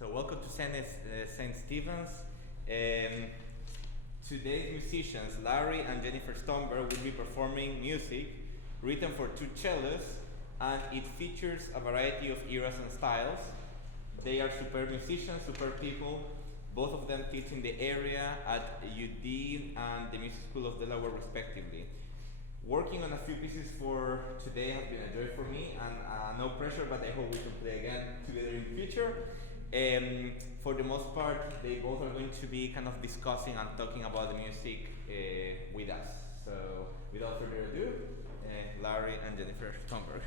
So welcome to St. Stephen's. Um, Today's musicians, Larry and Jennifer Stomberg, will be performing music written for two cellos, and it features a variety of eras and styles. They are superb musicians, superb people. Both of them teach in the area at UD and the Music School of Delaware, respectively. Working on a few pieces for today has been a joy for me, and no pressure, but I hope we can play again together in the future. For the most part, they both are going to be kind of discussing and talking about the music with us. So, without further ado, Larry and Jennifer Stomberg.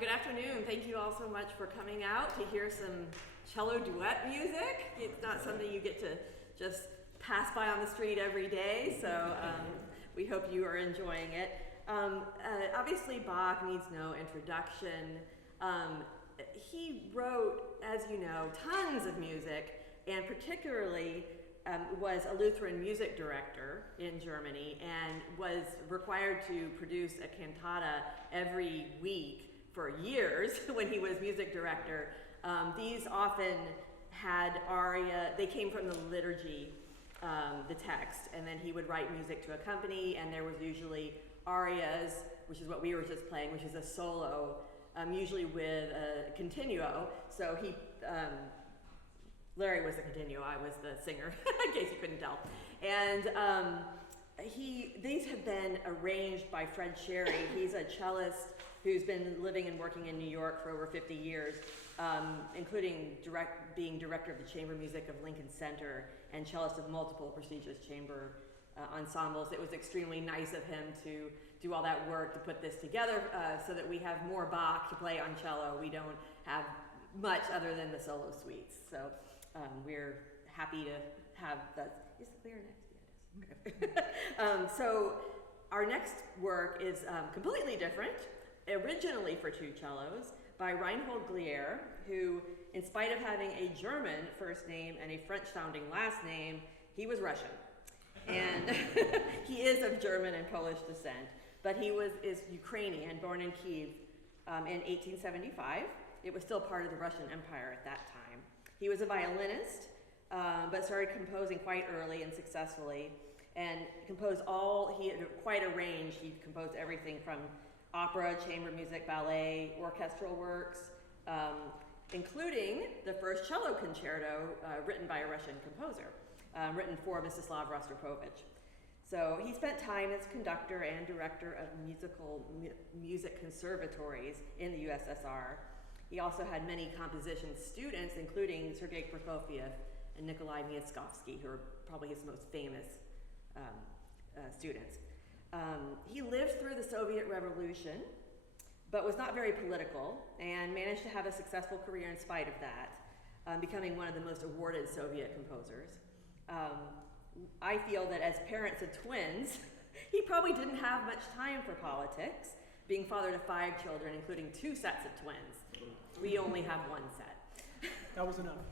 Good afternoon. Thank you all so much for coming out to hear some cello duet music. It's not something you get to just pass by on the street every day, so we hope you are enjoying it. Obviously, Bach needs no introduction. He wrote, as you know, tons of music, and particularly was a Lutheran music director in Germany and was required to produce a cantata every week for years when he was music director. These often had aria, they came from the liturgy, the text, and then he would write music to accompany, and there was usually arias, which is what we were just playing, which is a solo, usually with a continuo. So he, Larry was the continuo, I was the singer, in case you couldn't tell. And these have been arranged by Fred Sherry. He's a cellist who's been living and working in New York for over 50 years, including being director of the chamber music of Lincoln Center and cellist of multiple prestigious chamber ensembles. It was extremely nice of him to do all that work to put this together so that we have more Bach to play on cello. We don't have much other than the solo suites. So we're happy to have that. Is the clarinet? Yeah, it is. Okay. So our next work is completely different. Originally for two cellos by Reinhold Glier, who, in spite of having a German first name and a French-sounding last name, he was Russian. And he is of German and Polish descent, but he is Ukrainian, born in Kiev in 1875. It was still part of the Russian Empire at that time. He was a violinist, but started composing quite early and successfully, and he had quite a range. He composed everything from opera, chamber music, ballet, orchestral works, including the first cello concerto written by a Russian composer, written for Mstislav Rostropovich. So he spent time as conductor and director of music conservatories in the USSR. He also had many composition students, including Sergei Prokofiev and Nikolai Miaskovsky, who are probably his most famous students. He lived through the Soviet Revolution, but was not very political, and managed to have a successful career in spite of that, becoming one of the most awarded Soviet composers. I feel that as parents of twins, he probably didn't have much time for politics, being father to 5 children, including 2 sets of twins. We only have 1 set. That was enough.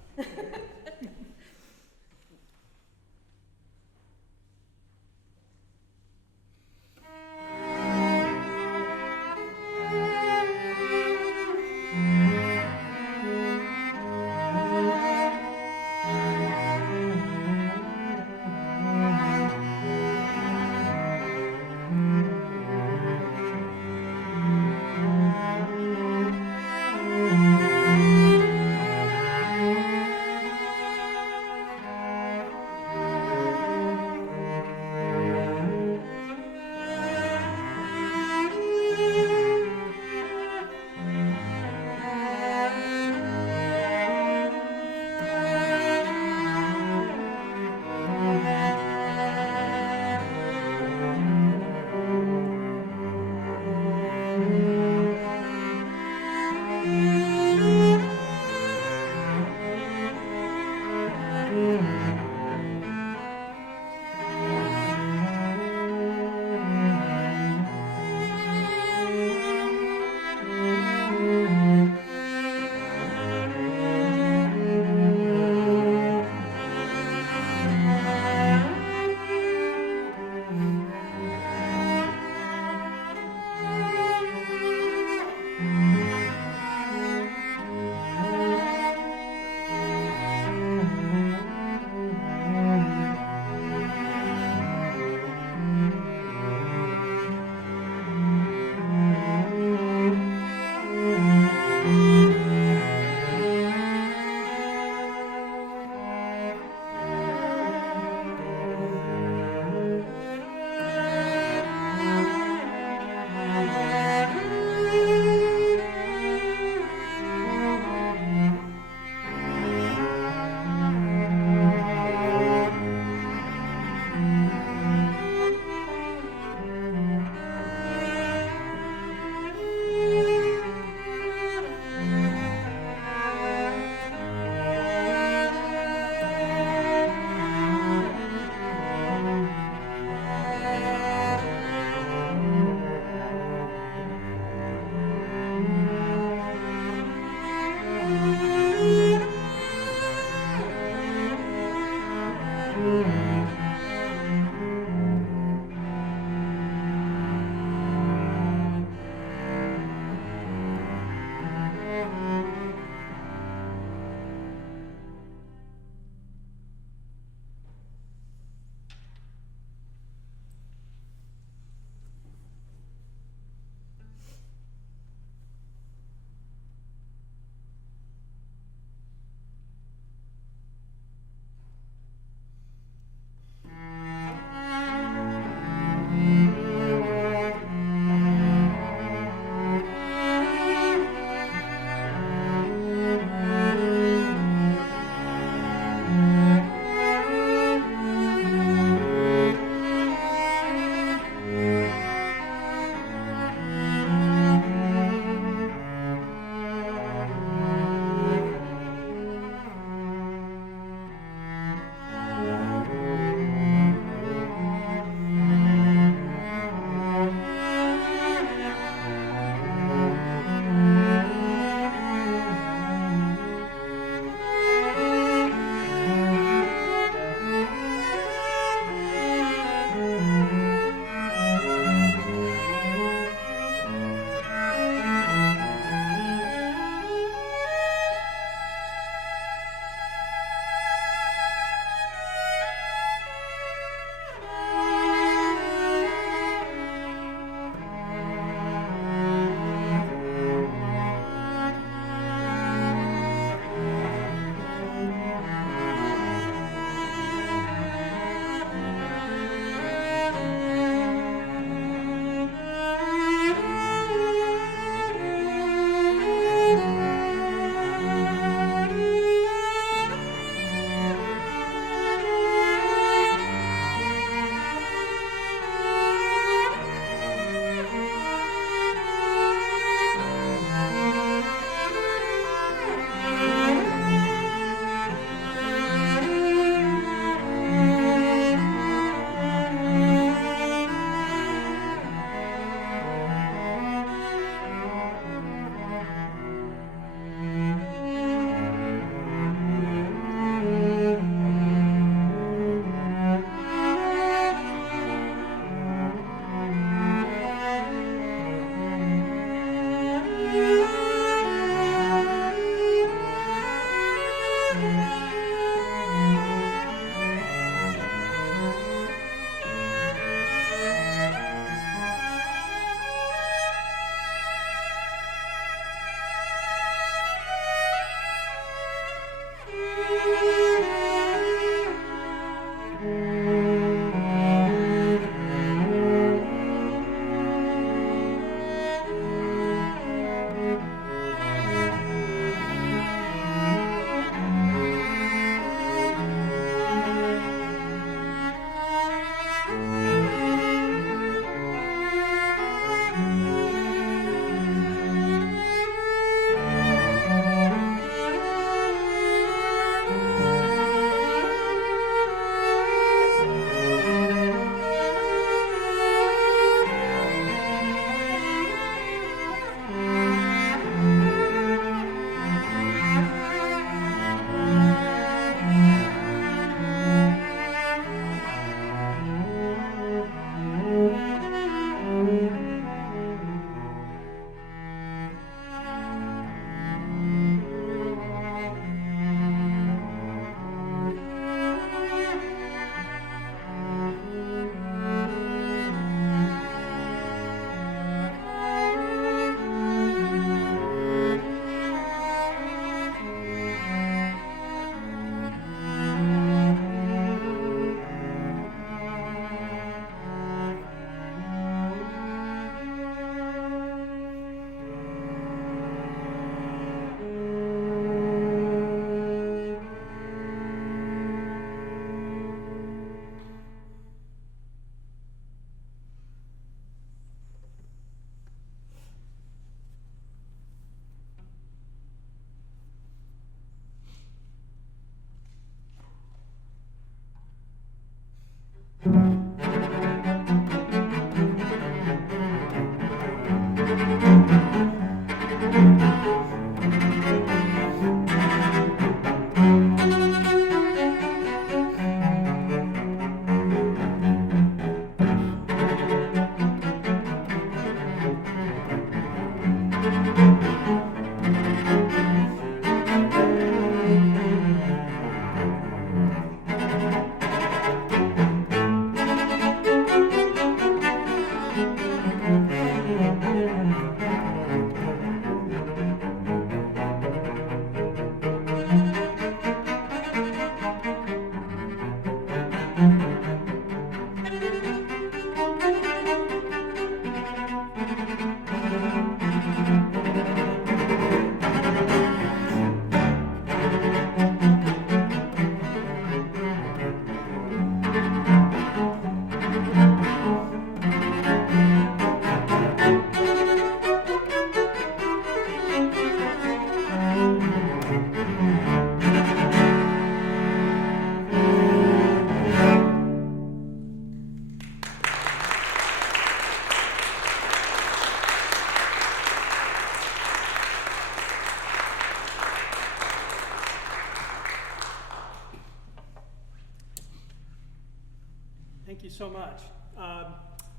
Thank you so much.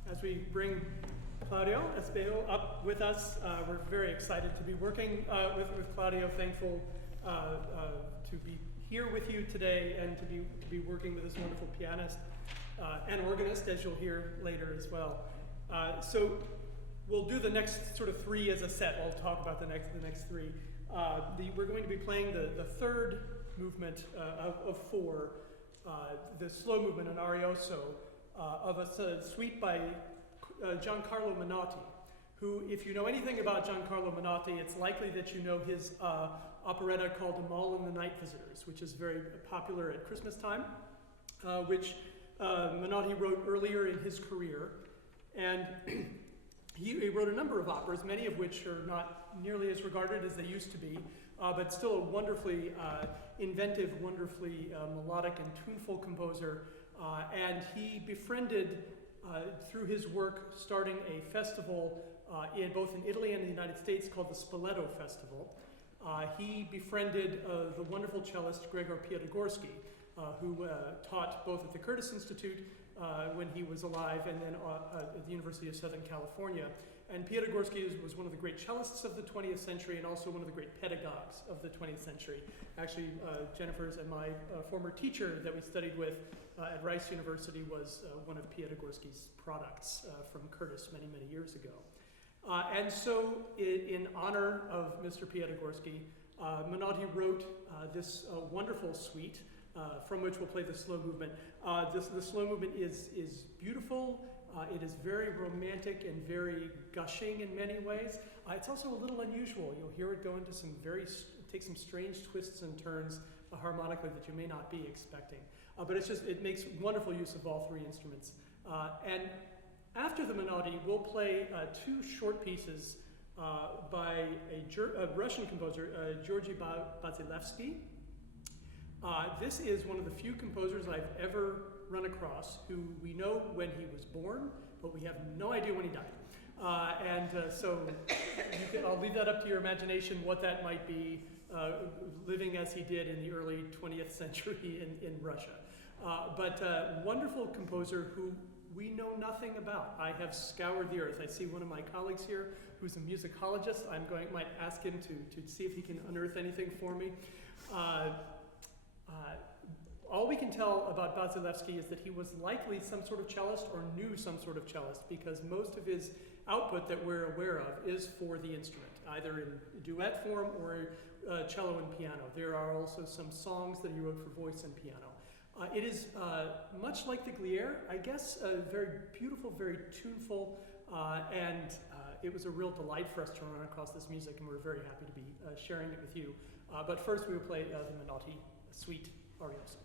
As we bring Claudio Espejo up with us, we're very excited to be working with Claudio, thankful to be here with you today and to be working with this wonderful pianist and organist, as you'll hear later as well. So we'll do the next sort of three as a set. I'll talk about the next three. We're going to be playing the third movement of four, the slow movement, an arioso, of a suite by Giancarlo Menotti, who, if you know anything about Giancarlo Menotti, it's likely that you know his operetta called Amahl and the Night Visitors, which is very popular at Christmas time, which Menotti wrote earlier in his career. And he wrote a number of operas, many of which are not nearly as regarded as they used to be, but still a wonderfully inventive, wonderfully melodic and tuneful composer. And he befriended, through his work, starting a festival both in Italy and the United States called the Spoleto Festival. He befriended the wonderful cellist Gregor Piatigorsky, who taught both at the Curtis Institute when he was alive and then at the University of Southern California. And Piatigorsky was one of the great cellists of the 20th century and also one of the great pedagogues of the 20th century. Actually, Jennifer's and my former teacher that we studied with at Rice University was one of Piatigorsky's products from Curtis many, many years ago. And so in honor of Mr. Piatigorsky, Menotti wrote this wonderful suite from which we'll play the slow movement. The slow movement is beautiful. It is very romantic and very gushing in many ways. It's also a little unusual. You'll hear it go into take some strange twists and turns harmonically that you may not be expecting. But it makes wonderful use of all three instruments. And after the Menotti, we'll play two short pieces by a Russian composer, Georgy Bazilevsky. This is one of the few composers I've ever run across who we know when he was born, but we have no idea when he died. So I'll leave that up to your imagination what that might be, living as he did in the early 20th century in Russia. But wonderful composer who we know nothing about. I have scoured the earth. I see one of my colleagues here who's a musicologist. Might ask him to see if he can unearth anything for me. All we can tell about Bazilevsky is that he was likely some sort of cellist or knew some sort of cellist, because most of his output that we're aware of is for the instrument, either in duet form or cello and piano. There are also some songs that he wrote for voice and piano. It is much like the Glière, I guess, very beautiful, very tuneful, and it was a real delight for us to run across this music, and we're very happy to be sharing it with you. But first we will play the Menotti Suite Arioso.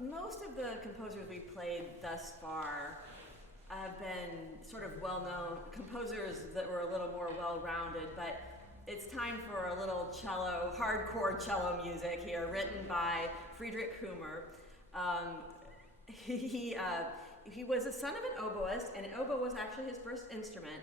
Most of the composers we played thus far have been sort of well-known composers that were a little more well-rounded, but it's time for a little cello, hardcore cello music here, written by Friedrich Humer. He was the son of an oboist, and an oboe was actually his first instrument.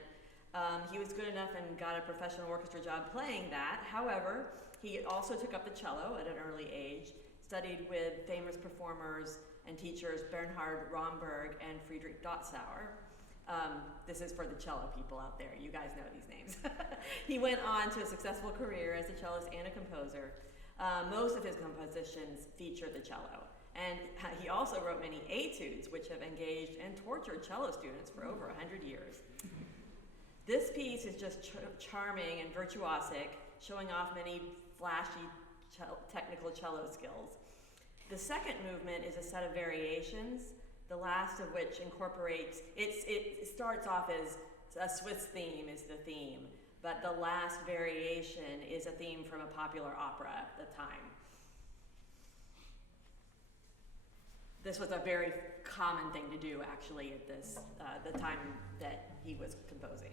He was good enough and got a professional orchestra job playing that. However, he also took up the cello at an early age, studied with famous performers and teachers Bernhard Romberg and Friedrich Dotzauer. This is for the cello people out there. You guys know these names. He went on to a successful career as a cellist and a composer. Most of his compositions feature the cello. And he also wrote many etudes, which have engaged and tortured cello students for over 100 years. This piece is just charming and virtuosic, showing off many flashy technical cello skills. The second movement is a set of variations, the last of which incorporates, it starts off as a Swiss theme is the theme, but the last variation is a theme from a popular opera at the time. This was a very common thing to do actually at this, the time that he was composing.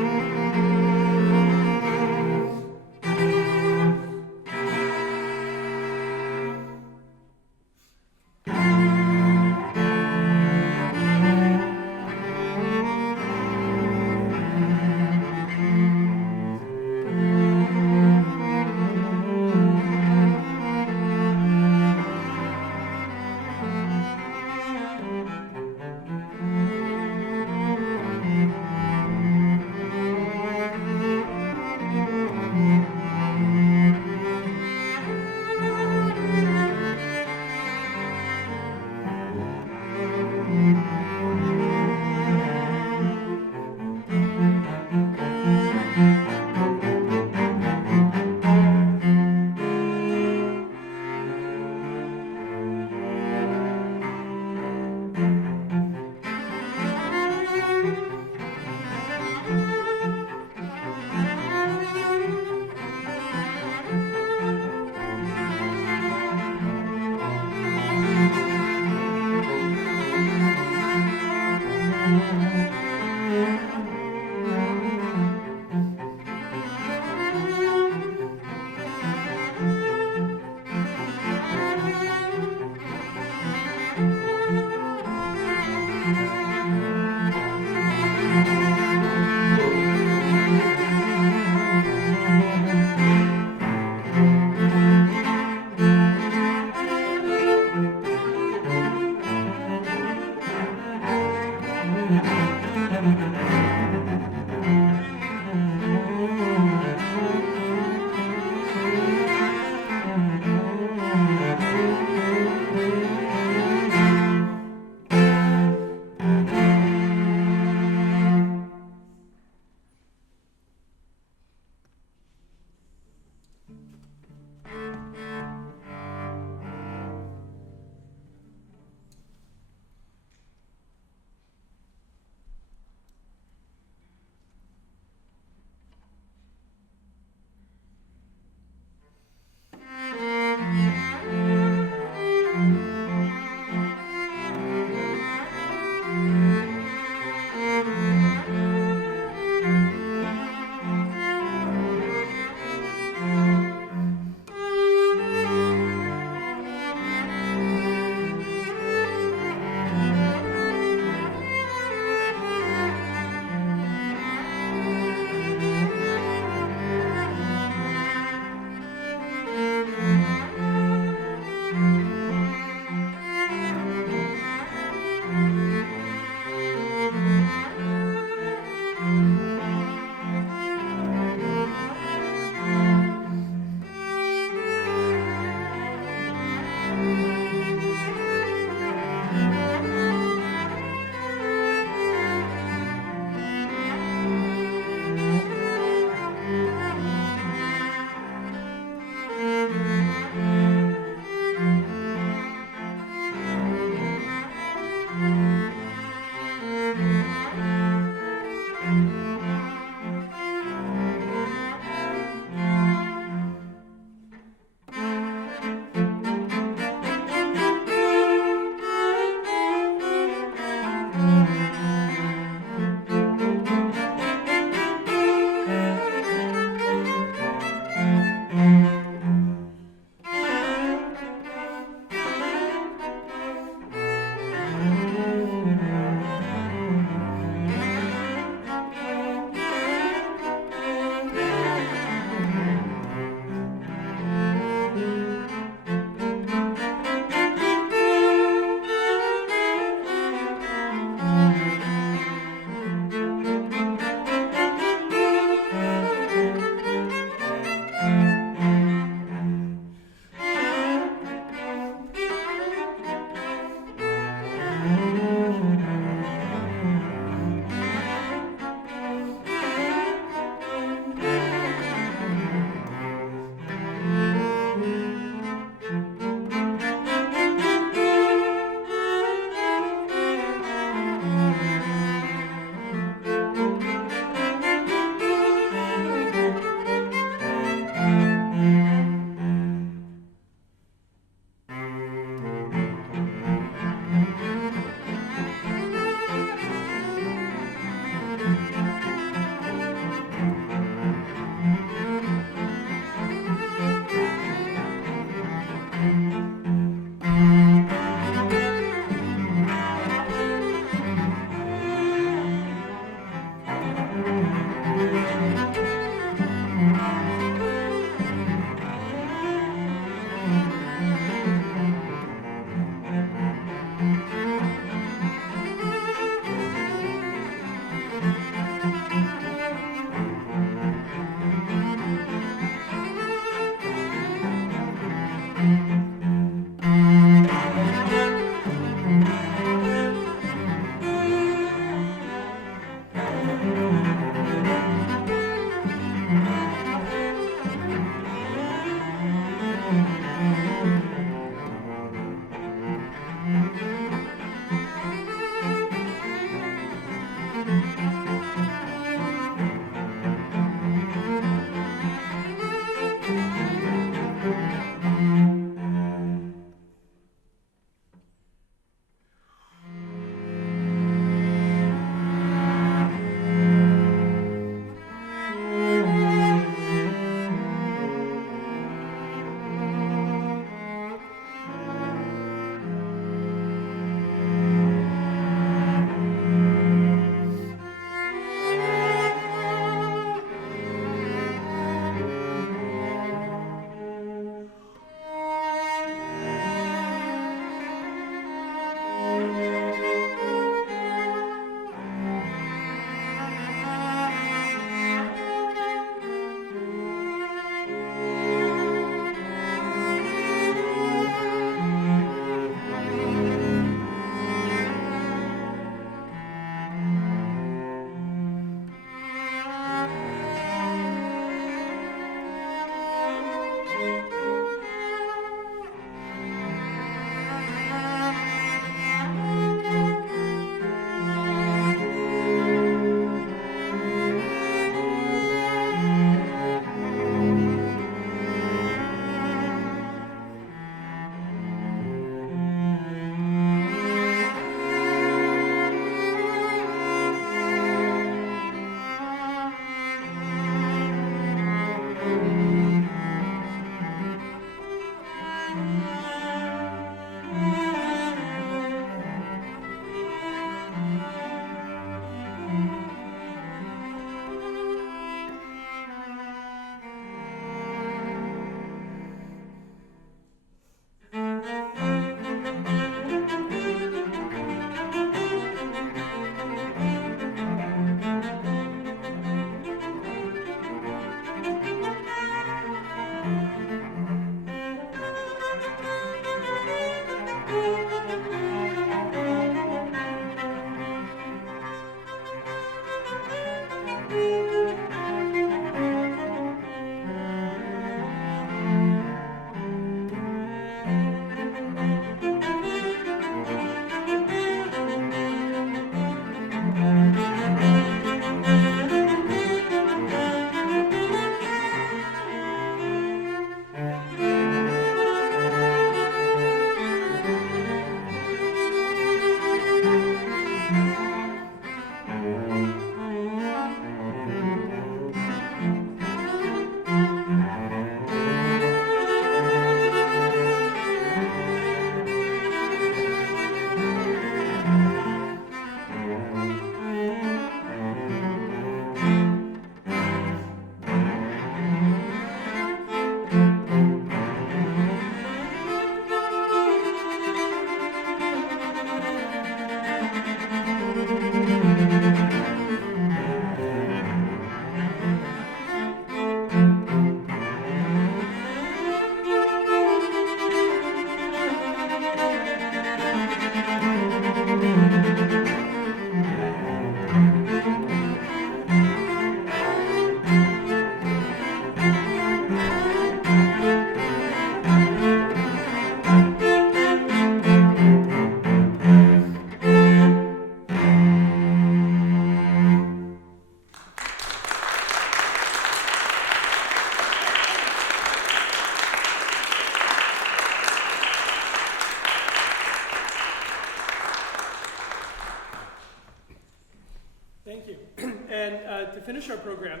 To finish our program,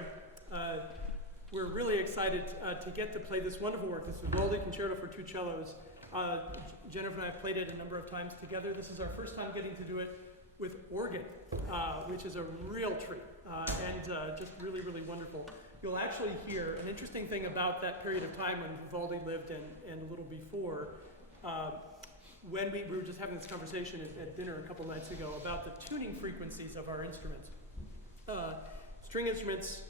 we're really excited to get to play this wonderful work, this Vivaldi Concerto for Two Cellos. Jennifer and I have played it a number of times together. This is our first time getting to do it with organ, which is a real treat, and just really, really wonderful. You'll actually hear an interesting thing about that period of time when Vivaldi lived and a little before. When we were just having this conversation at dinner a couple nights ago about the tuning frequencies of our instruments. String instruments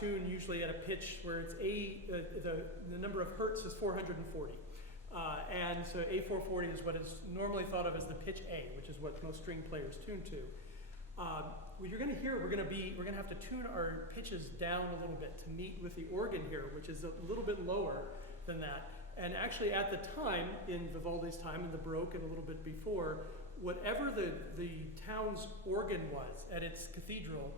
tune usually at a pitch where it's the number of hertz is 440. And so A440 is what is normally thought of as the pitch A, which is what most string players tune to. What you're going to hear, we're going to have to tune our pitches down a little bit to meet with the organ here, which is a little bit lower than that. And actually at the time, in Vivaldi's time, in the Baroque and a little bit before, whatever the town's organ was at its cathedral,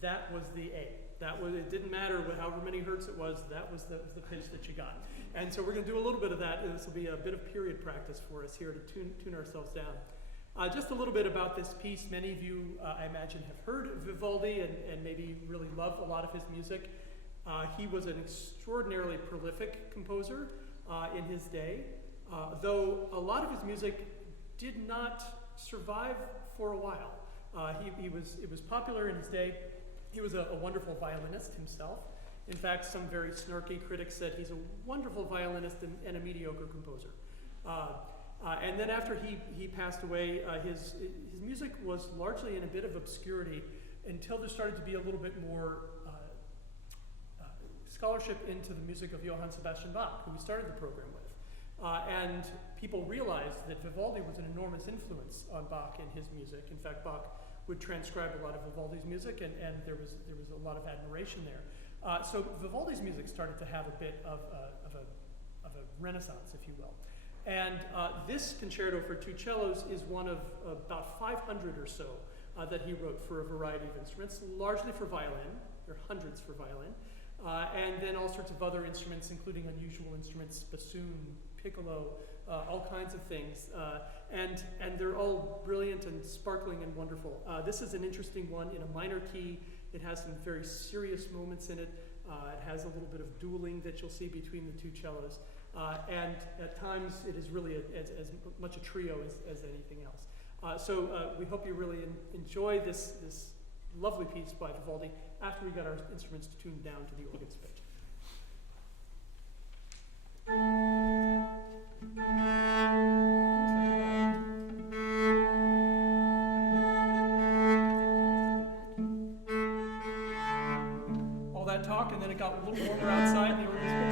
that was the A. It didn't matter however many hertz it was, that was the pitch that you got. And so we're going to do a little bit of that, and this will be a bit of period practice for us here to tune ourselves down. Just a little bit about this piece. Many of you, I imagine, have heard Vivaldi and maybe really love a lot of his music. He was an extraordinarily prolific composer in his day, though a lot of his music did not survive for a while. It was popular in his day. He was a wonderful violinist himself. In fact, some very snarky critics said he's a wonderful violinist and a mediocre composer. And then after he passed away, his music was largely in a bit of obscurity until there started to be a little bit more scholarship into the music of Johann Sebastian Bach, who we started the program with. And people realized that Vivaldi was an enormous influence on Bach and his music. In fact, Bach would transcribe a lot of Vivaldi's music, and there was a lot of admiration there. So Vivaldi's music started to have a bit of a renaissance, if you will. And this concerto for two cellos is one of about 500 or so that he wrote for a variety of instruments, largely for violin. There are hundreds for violin. And then all sorts of other instruments, including unusual instruments, bassoon, piccolo, all kinds of things. And they're all brilliant and sparkling and wonderful. This is an interesting one in a minor key. It has some very serious moments in it. It has a little bit of dueling that you'll see between the two cellos. And at times it is really as much a trio as anything else. So we hope you really enjoy this lovely piece by Vivaldi after we got our instruments tuned down to the organ's pitch. All that talk, and then it got a little warmer outside, and the organ's pitch.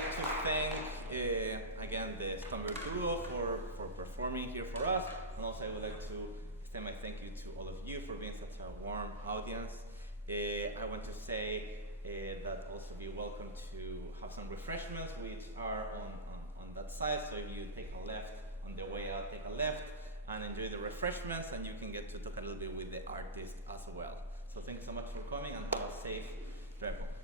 like to thank again the Stomberg Duo for performing here for us, and also I would like to extend my thank you to all of you for being such a warm audience. I want to say that also be welcome to have some refreshments which are on that side, so if you take a left on the way out, take a left and enjoy the refreshments, and you can get to talk a little bit with the artist as well. So thank you so much for coming, and have a safe drive home.